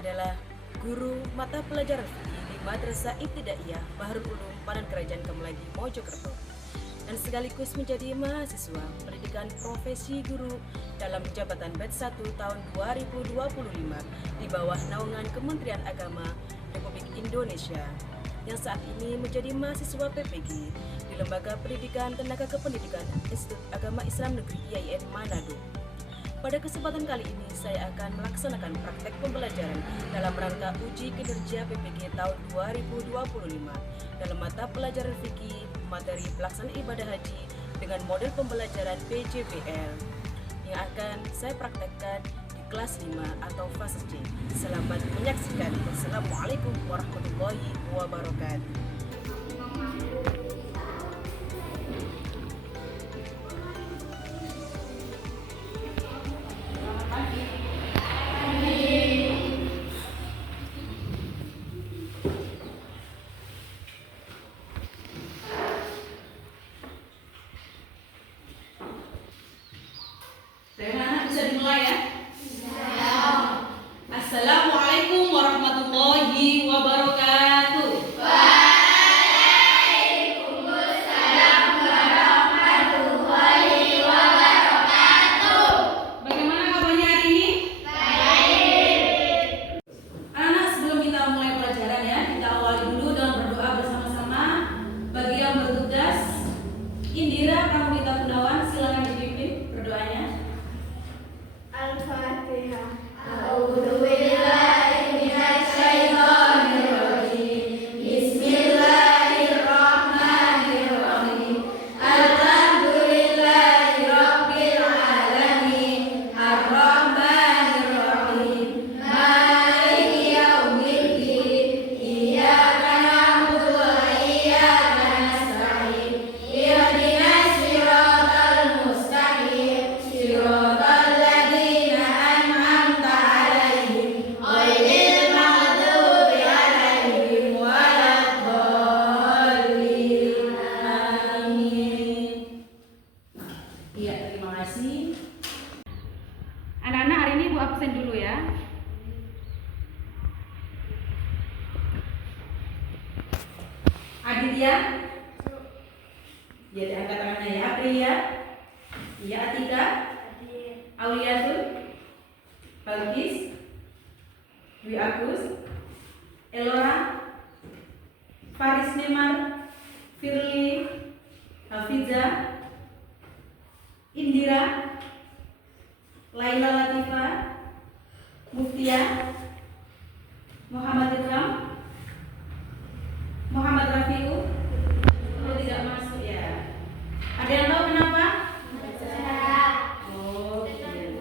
adalah guru mata pelajaran fikih di Madrasah Ibtidaiyah Bahrul Ulum Padan Kerajaan Kemlagi Mojokerto dan sekaligus menjadi mahasiswa pendidikan profesi guru dalam jabatan batch 1 tahun 2025 di bawah naungan Kementerian Agama Republik Indonesia yang saat ini menjadi mahasiswa PPG di Lembaga Pendidikan Tenaga Kependidikan Institut Agama Islam Negeri IAIN Manado. Pada kesempatan kali ini saya akan melaksanakan praktek pembelajaran dalam rangka uji kinerja PPG tahun 2025 dalam mata pelajaran fikih materi pelaksanaan ibadah haji dengan model pembelajaran PJBL yang akan saya praktekkan di kelas 5 atau fase C. Selamat menyaksikan. Wassalamualaikum warahmatullahi wabarakatuh. Dari mana bisa dimulai ya? Assalamualaikum warahmatullahi wabarakatuh. Waalaikumsalam warahmatullahi wabarakatuh. Bagaimana kabarnya hari ini? Baik. Anak-anak, sebelum kita mulai pelajaran ya, kita awali dulu dengan berdoa bersama-sama. Bagi yang bertugas, Indira Pramudita Gunawan, silakan dipimpin berdoanya. Al-Fatihah. A'udzu billahi minasy syaithanir rajim. Bismillahirrahmanirrahim. Alhamdulillahi rabbil alamin. Ar-Rahmanir Rahim. Maliki yaumiddin. Iyyaka na'budu wa iyyaka nasta'in. Ihdinas siratal mustaqim. Siratal ladzina an'amta 'alaihim ghairil maghdubi 'alaihim waladdallin. Amin. Iya, terima kasih. Anak-anak, hari ini Bu absen dulu ya. Aditya? Ya, diangkat tangannya ya. Aprilia? Iya, Atika? Auliatul? Balkis? Dwi Agus? Elora? Faris Nemar? Firly? Hafiza? Indira? Laila Latifa? Muftia? Muhammad Ilham? Muhammad Rafiu? Oh, tidak masuk ya. Ada yang tahu kenapa? Oh, iya.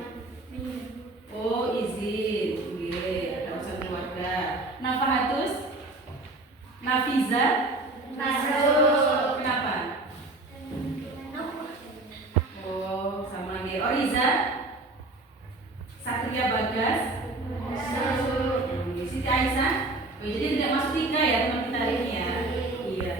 Oh, izin. Oke, ada urusan keluarga. Nafahatus? Nafiza? Masuk. Kenapa? Oh, sama lagi. Oriza? Satria Bagas? Siti Aisyah? Oh, jadi tidak masuk tiga ya teman kita hari ini ya. Iya.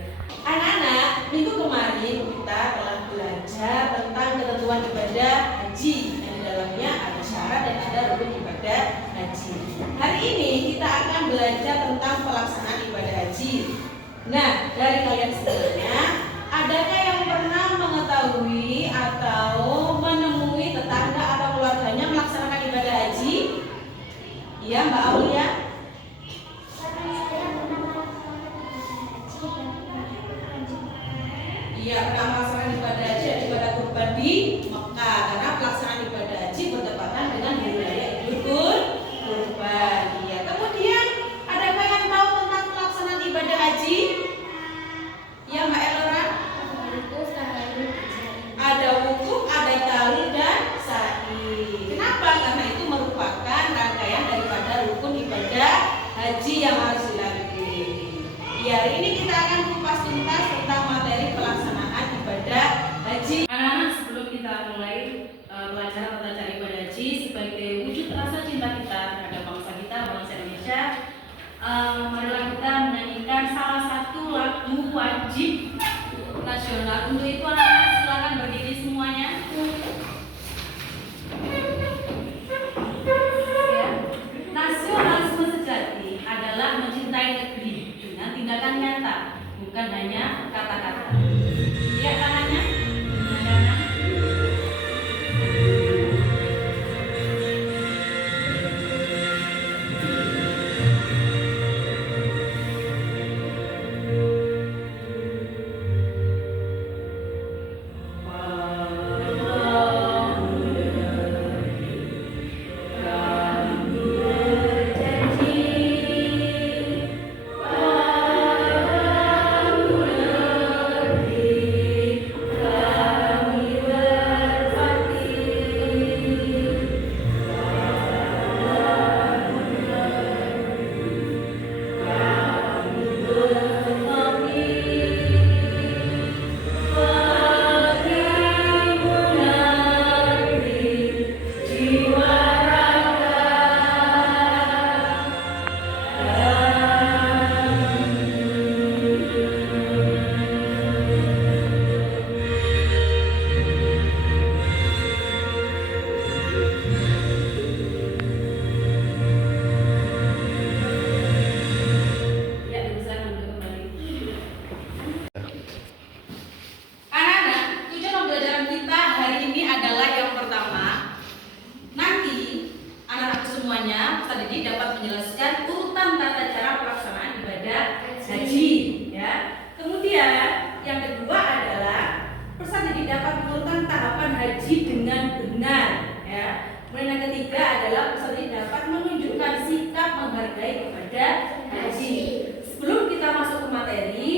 Anak-anak, minggu kemarin kita telah belajar tentang ketentuan ibadah haji yang di dalamnya ada syarat dan ada rukun ibadah haji. Hari ini kita akan belajar tentang pelaksanaan ibadah haji. Nah, dari kalian semuanya, adakah yang pernah mengetahui atau menemui tetangga atau keluarganya melaksanakan ibadah haji? Iya, Mbak Aulia? Iya, pernah melaksanakan ibadah haji dan ibadah kurban di Mekah karena pelaksanaan ibadah haji bertepatan dengan hari raya Idul Kurban. Iya. Kemudian adakah yang tahu tentang pelaksanaan ibadah haji? Iya, Mbak Elora? Ada wukuf, ada tahlil dan sa'i. Kenapa? Karena itu merupakan rangkaian daripada rukun ibadah haji yang harus dilalui. Iya, hari ini kita akan kupas tuntas tentang materi pelaksanaan ibadah haji. Anak-anak, sebelum kita mulai pelajaran tata cara ibadah haji sebagai wujud rasa cinta kita terhadap bangsa kita, bangsa Indonesia, marilah kita menyanyikan salah satu lagu wajib nasional. Untuk itu anak-anak silakan berdiri semuanya. Ya. Nasionalisme selanjutnya peserta didik dapat menjelaskan urutan tata cara pelaksanaan ibadah haji, ya. Kemudian yang kedua adalah peserta didik dapat mengurutkan tahapan haji dengan benar, ya. Kemudian yang ketiga adalah peserta didik dapat menunjukkan sikap menghargai kepada haji. Sebelum kita masuk ke materi,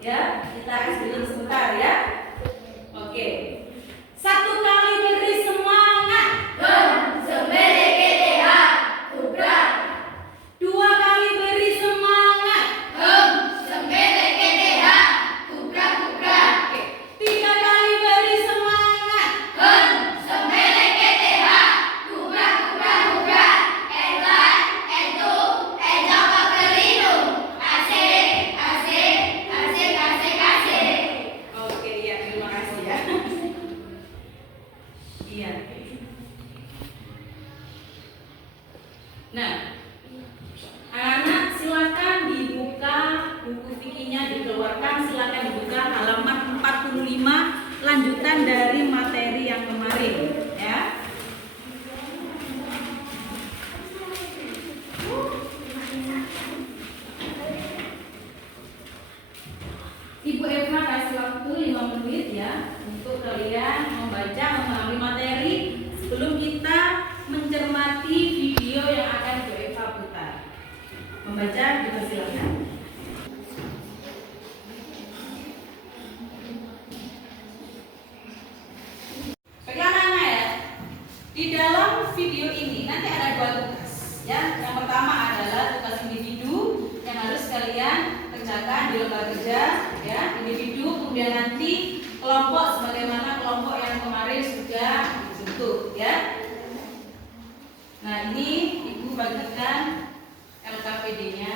ya, kita explain sebentar, ya. Oke. Satu kali beri semangat. Dua kali beri semangat. Oke. Tiga kali beri semangat. Oke, ya, terima kasih, ya. Iya. Nah, anak silakan dibuka buku fikihnya, dikeluarkan, silakan dibuka halaman 45 lanjutan dari materi yang kemarin, ya. Ibu Eva kasih waktu 5 menit, ya, untuk kalian membaca, memahami materi sebelum kita mencermati video yang akan Ibu Eva putar. Membaca, dipersilakan. Bagaimana, ya? Di dalam video ini nanti ada 2 tugas, ya. Yang pertama adalah tugas individu yang harus kalian kerjakan di lembar kerja, ya, individu. Kemudian nanti kelompok sebagaimana kelompok yang kemarin sudah dibentuk, ya. Nah, ini Ibu bagikan LKPD-nya.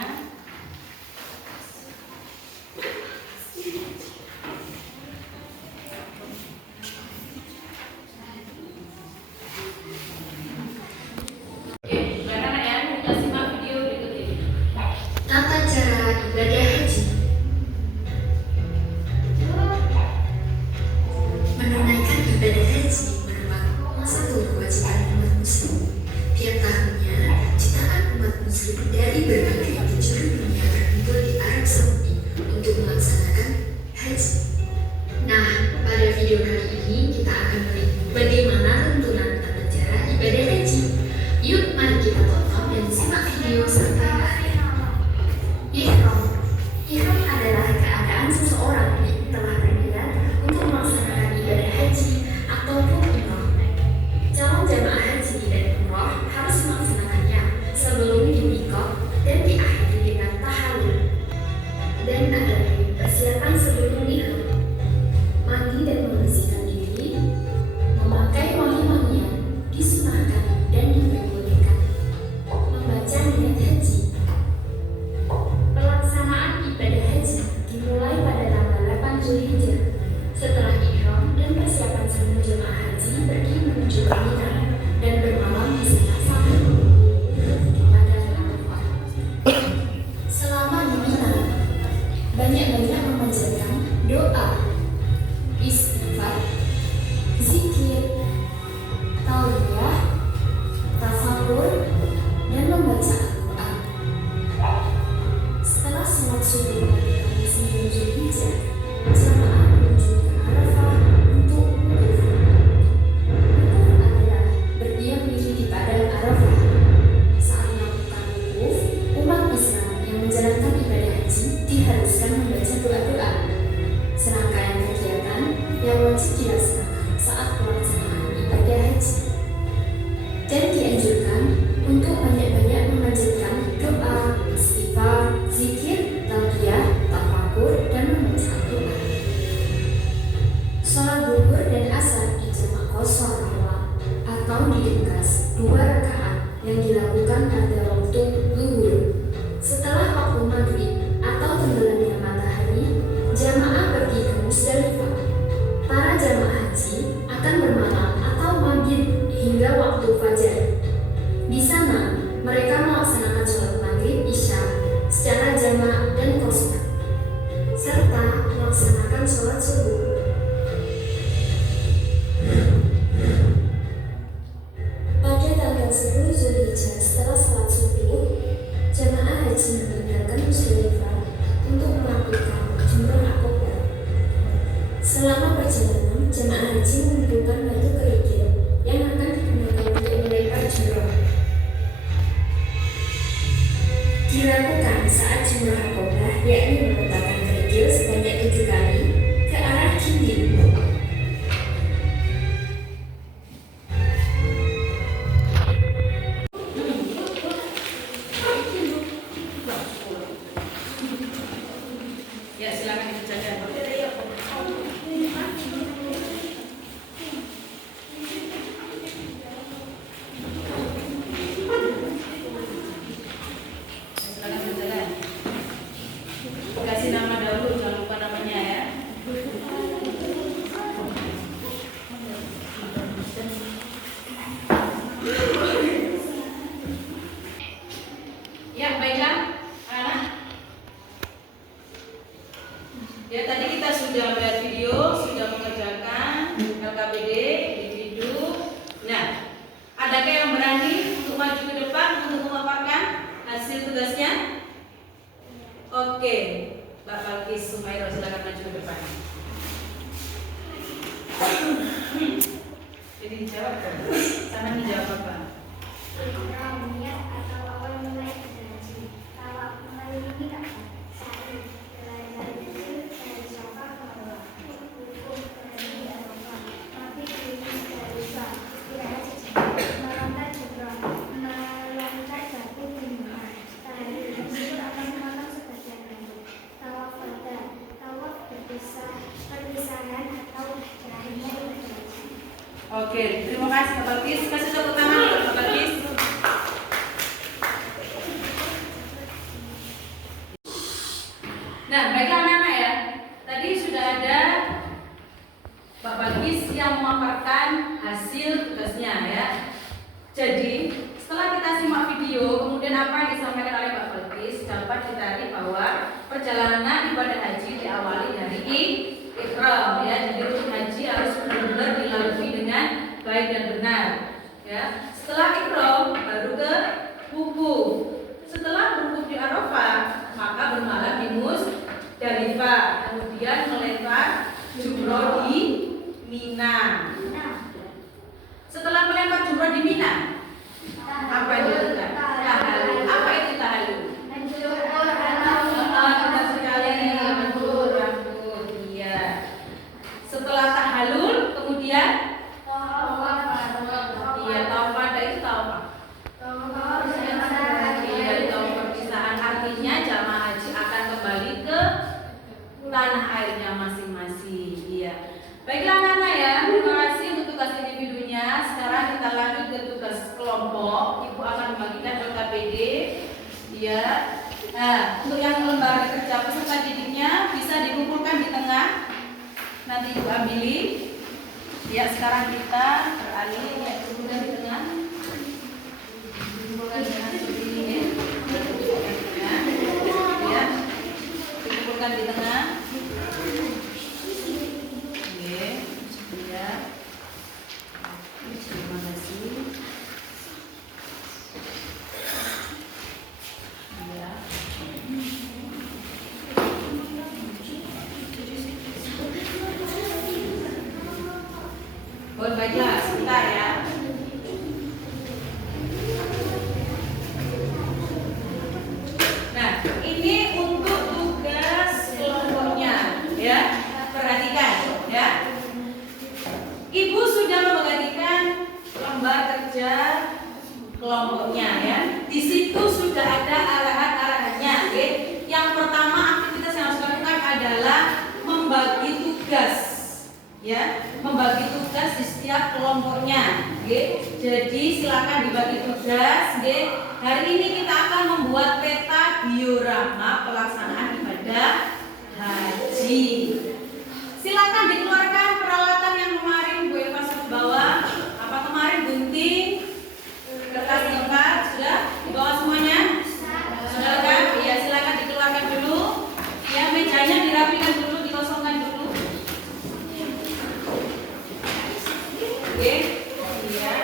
Oke, bagaimana, ya? Kita simak video berikut ini. Tata cara ibadah haji. Menunaikan ibadah haji merupakan salah satu kewajiban umat muslim. Tiap tahunnya, jutaan umat muslim dari berbagai penjuru dunia berkumpul di Arab Saudi untuk melaksanakan haji. Nah, pada video kali ini kita akan melihat bagaimana tuntunan tata cara ibadah haji. Yuk, mari kita tonton dan simak video sampai akhir. Ihram. Ihram adalah keadaan seseorang yang telah berniat untuk melaksanakan ibadah haji ataupun umrah. Calon jamaah haji dan umrah harus melaksanakannya sebelum dimikot dan dilakukan saat jumlah rokobah yakni meletakkan kerikil sebanyak 7 kali ke arah dinding. Ya, silakan dikerjakan. Silakan dikerjakan. Kasih nama dahulu, jangan lupa namanya ya. Ya, baiklah, anak. Ya, tadi kita sudah melihat video, sudah mengerjakan LKPD, individu. Nah, adakah yang berani untuk maju ke depan untuk memaparkan hasil tugasnya? Oke, Mbak Balkis Sumairo, silakan maju ke depan. Jadi dijawab kan? Sana menjawab apa? Oke, terima kasih Mbak Balkis. Kasih tepuk tangan untuk Mbak Balkis. Nah, baiklah anak-anak ya. Tadi sudah ada Mbak Balkis yang memaparkan hasil tugasnya ya. Jadi, setelah kita simak video, kemudian apa yang disampaikan oleh Mbak Balkis dapat ditarik bahwa perjalanan ibadah haji diawali dari ihram ya. Jadi untuk haji harus benar-benar dilalui dengan baik dan benar ya. Setelah ihram baru ke wukuf. Setelah wukuf di Arafah maka bermalam di Musdalifah, kemudian melempar jumroh di Mina. Setelah melempar jumroh di Mina, apa yang dilakukan? Tahallul. Apa itu tahallul? Benar sekali, mencukur rambut. Iya. Setelah tahallul, kemudian iya, tawaf itu tawaf. Iya, tawaf perpisahan, artinya jamaah haji akan kembali ke tanah airnya masing-masing. Iya. Baiklah anak-anak ya, terima kasih untuk tugas individunya. Sekarang kita lanjut ke tugas kelompok. Ibu akan membagikan LKPD. Ya. Nah, untuk yang lembar kerja peserta didiknya bisa dikumpulkan di tengah. Nanti ibu ambil. Ya, sekarang kita beralih ya, kumpulkan di tengah. Dikumpulkan di tengah seperti ini. Ya. Dikumpulkan di tengah. Oke. Ya. Terima kasih. Ya. Oh, baiklah, sebentar ya. Nah, ini untuk tugas kelompoknya ya. Perhatikan ya. Ibu sudah membagikan lembar kerja kelompoknya ya. Di situ sudah ada arahan-arahannya. Ya. Yang pertama aktivitas yang harus dilakukan adalah membagi tugas. Ya, membagi tugas di setiap kelompoknya. Jadi silakan dibagi tugas. Hari ini kita akan membuat peta diorama pelaksanaan ibadah haji. Silakan dikeluarkan peralatan yang kemarin Bu Eva sebut bawa. Apa kemarin gunting, kertas lengkap sudah dibawa semuanya? Sudah kan? Ya, silakan dikeluarkan dulu. Ya, mejanya dirapikan dulu, dikosongkan dulu. Oke, iya.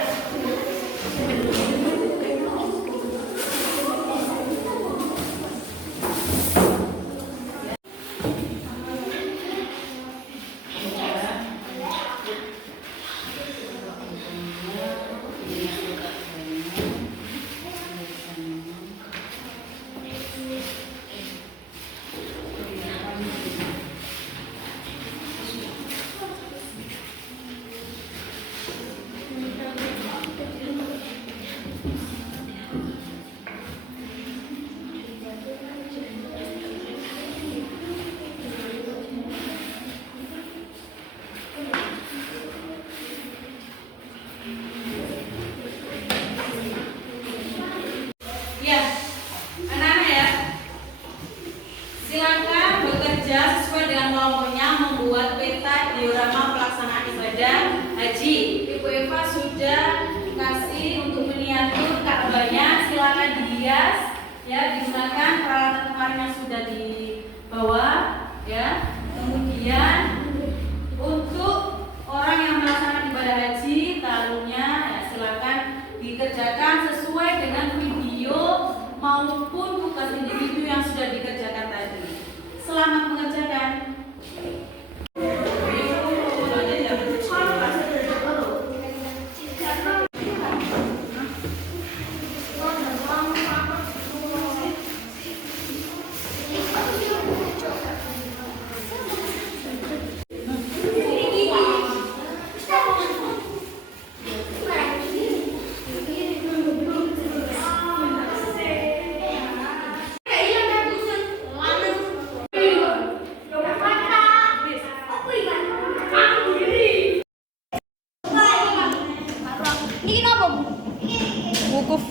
dihias, ya, digunakan peralatan kemarin yang sudah dibawa, ya. Kemudian untuk orang yang melaksanakan ibadah haji, taruhnya ya, silakan dikerjakan sesuai dengan video maupun tugas individu yang sudah dikerjakan tadi. Selamat mengerjakan. Wukuf.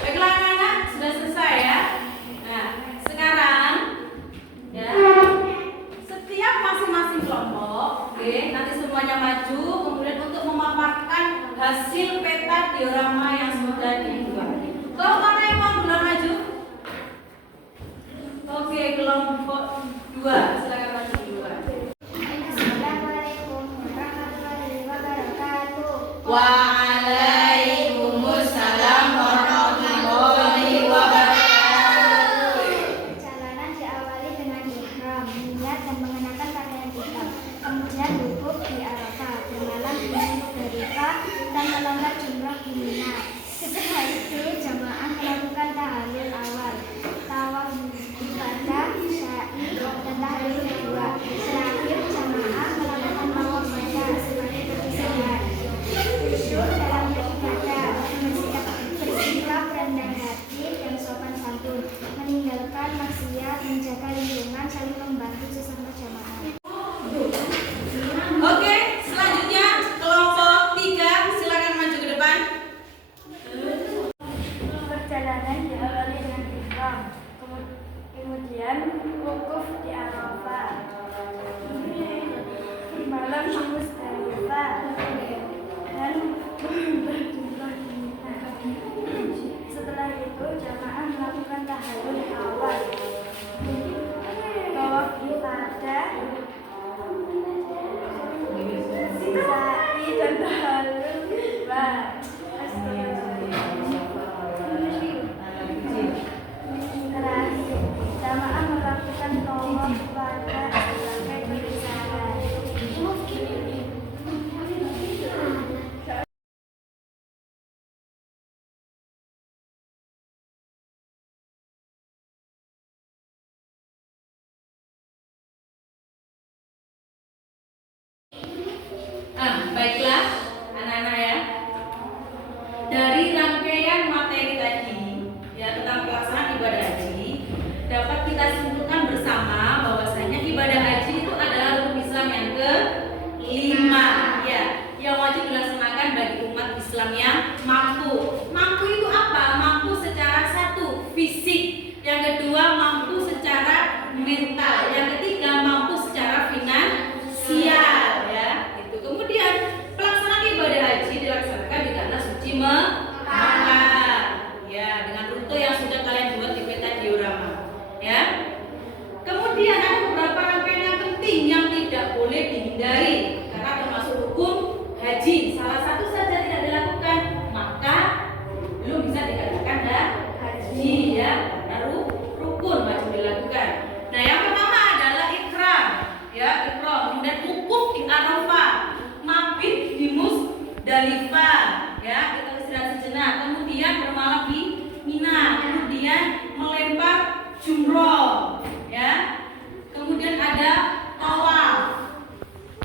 Baiklah anak-anak, sudah selesai ya. Nah, sekarang ya, setiap masing-masing kelompok, oke, nanti semuanya maju, kemudian untuk memaparkan hasil peta diorama yang sudah dibuat. Kelompok mana yang mau duluan maju? Oke, kelompok 2, silakan maju duluan. Assalamualaikum warahmatullahi wabarakatuh. Waalaikumsalam warahmatullahi wabarakatuh. Perjalanan diawali dengan ihram, niat dan mengenakan pakaian hitam. Kemudian wukuf di Arafah, bermalam di Musdalifah dan melontar jumrah di Mina. Setelah itu jamaah melakukan tahallul awal, tawaf ibadah, sya'i dan tahlil kedua. Terakhir jamaah melakukan tawaf wada sebagai perpisahan. Khusyuk dalam beribadah, bersikap rendah hati dan sopan santun, meninggalkan maksiat, menjaga lingkungan, saling membantu sesama jamaah. Oke, selanjutnya kelompok 3, silakan maju ke depan. Perjalanan diawali dengan ihram, kemudian wukuf di Arafah, bermalam di Musdalifah dan berjumrah di Mina. Setelah itu jamaah melakukan tahallul awal, tawaf ibadah, sa'i dan tahallul kedua. Terakhir, jamaah melakukan tawaf wada sebagai perpisahan. Baiklah anak-anak ya. Dari rangkaian materi tadi ya tentang pelaksanaan ibadah haji, dapat kita simpulkan bersama bahwasanya ibadah haji itu adalah rukun Islam yang ke-5 ya, yang wajib dilaksanakan bagi umat Islam yang mampu. Mampu itu apa? Mampu secara satu, fisik. Yang kedua, mampu secara mental. Yang ketiga, mampu secara finansial ya. Itu. Kemudian pelaksanaan ibadah haji dilaksanakan di tanah suci Mekah. Ya, dengan rute yang sudah kalian buat di peta diorama. Ya. Kemudian ada beberapa rangkaian yang penting yang tidak boleh dihindari karena termasuk rukun haji. Salah satu saja tidak dilakukan, maka belum bisa dikatakan haji ya, karena rukun wajib dilakukan. Nah, yang pertama adalah ikram, ya, ikram. Kemudian wukuf di Arafah, mabit di Musdalifah, ya, kita istirahat sejenak. Kemudian bermalam di Mina, kemudian melempar jumroh, ya. Kemudian ada tawaf,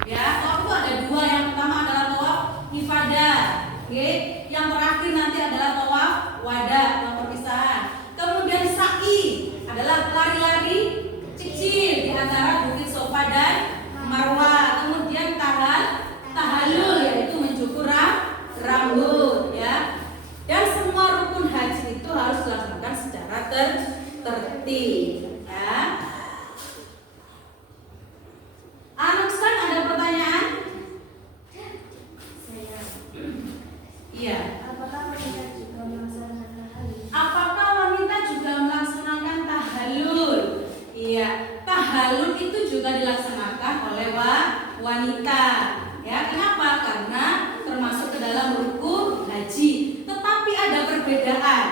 ya. Tawaf itu ada dua. Yang pertama adalah tawaf ifadah, oke. Yang terakhir nanti adalah tawaf wada, tawaf perpisahan. Kemudian sa'i adalah lari-lari kecil di antara Bukit Sofa dan Marwah. wanita. Ya, kenapa? Karena termasuk ke dalam rukun haji. Tetapi ada perbedaan.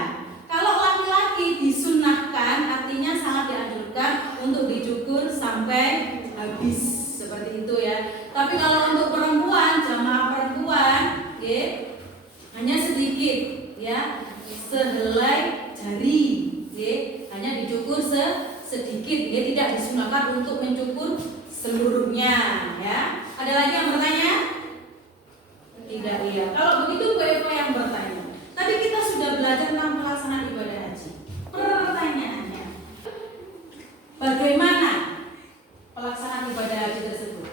Kalau laki-laki disunahkan, artinya sangat dianjurkan untuk dicukur sampai habis, seperti itu ya. Tapi kalau untuk perempuan, jamaah perempuan, ya, hanya sedikit, ya, sehelai jari, ya, hanya dicukur sedikit, ya, tidak disunahkan untuk mencukur seluruhnya, ya. Ada lagi yang bertanya? Tidak, iya. Kalau begitu Bu Eva yang bertanya. Tadi kita sudah belajar tentang pelaksanaan ibadah haji. Pertanyaannya, bagaimana pelaksanaan ibadah haji tersebut?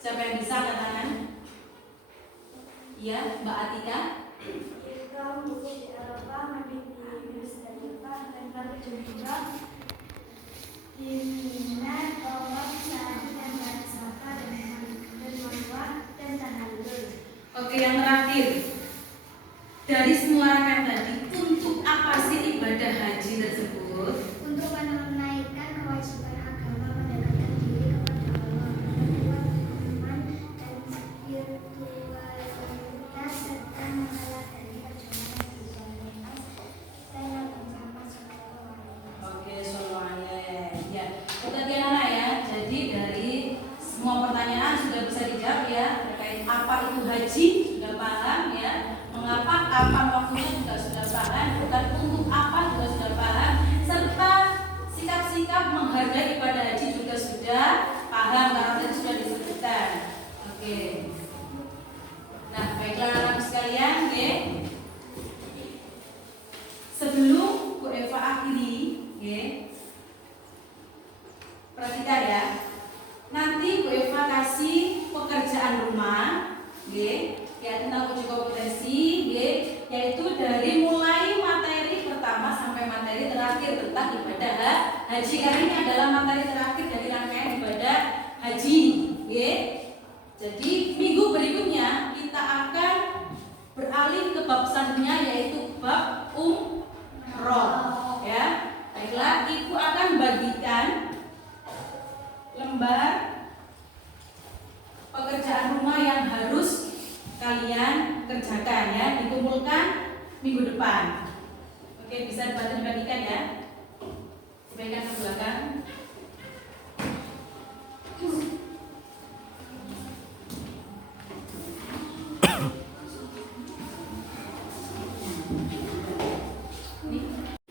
Siapa yang bisa angkat tangan? Iya, Mbak Atika. Ikram wukuf di Arafah, mandi di Musdalifah, lempar jumrah di Mina, tawaf, sa'i dan baris Safa dan Marwah dan tahallul. Oke, yang terakhir. Dari semua rangkaian tadi, untuk apa sih ibadah haji tersebut? Untuk menunaikan kewajiban agama, mendekatkan diri kepada Allah, memperkuat iman dan spiritualitas, serta meneladani perjuangan solidaritas dan bersama sallallahu alaihi wasallam. Oke, sholawat. Ya, perhatian anak ya. Jadi dari semua pertanyaan sudah bisa dijawab ya. Terkait apa itu haji sudah paham ya. Mengapa, kapan waktunya juga sudah paham. Bukan untuk apa juga sudah paham. Serta sikap-sikap menghargai ibadah haji juga sudah paham karena itu sudah disebutkan. Oke. Nah, baiklah anak sekalian, ya. Sebelum Bu Eva akhiri, ya, perhatikan ya. Nanti Bu Eva kasih pekerjaan rumah, ya, tentang uji kompetensi, ya, yaitu dari mulai materi pertama sampai materi terakhir tentang ibadah haji. Karena ini adalah materi terakhir dari rangkaian ibadah haji, ya. Jadi minggu berikutnya kita akan beralih ke bab selanjutnya, yaitu bab umroh, ya. Baiklah, Ibu akan bagikan lembar pekerjaan rumah yang harus kalian kerjakan, ya, dikumpulkan minggu depan. Oke, bisa dibantu dibagikan ya. Dibagikan ke belakang.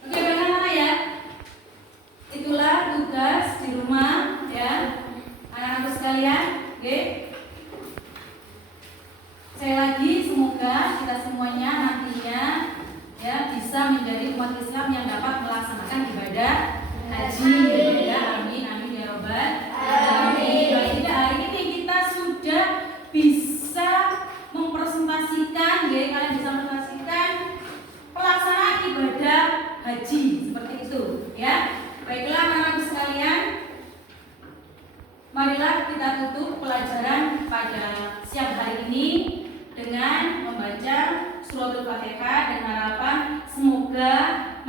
Oke, bagaimana ya? Itulah tugas di rumah, ya, anak-anakku sekalian. Oke. Sekali lagi, semoga kita semuanya nantinya, ya, bisa menjadi umat Islam yang dapat melaksanakan ibadah haji. Ya, amin, amin ya robbal alamin. Baik, tidak, hari ini kita sudah bisa mempresentasikan, ya, kalian bisa mempresentasikan pelaksanaan ibadah haji seperti itu, ya. Baiklah anak-anak sekalian, marilah kita tutup pelajaran pada siang hari ini dengan membaca suratul Fatihah dengan harapan semoga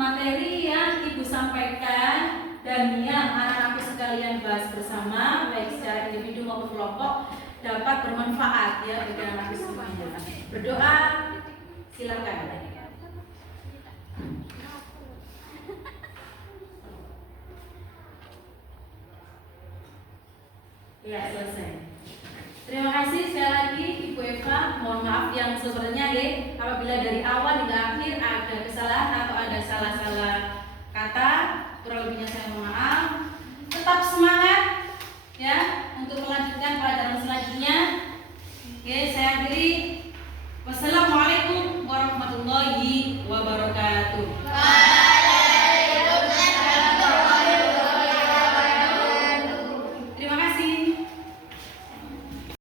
materi yang Ibu sampaikan dan yang anak-anak sekalian bahas bersama, baik secara individu maupun kelompok, dapat bermanfaat, ya, bagi anak-anak semuanya. Berdoa, silakan. Ya, selesai. Terima kasih sekali lagi Ibu Eva. Mohon maaf yang sebenarnya, ya, apabila dari awal hingga akhir ada kesalahan atau ada salah-salah kata, kurang lebihnya saya mohon maaf. Tetap semangat, ya, untuk melanjutkan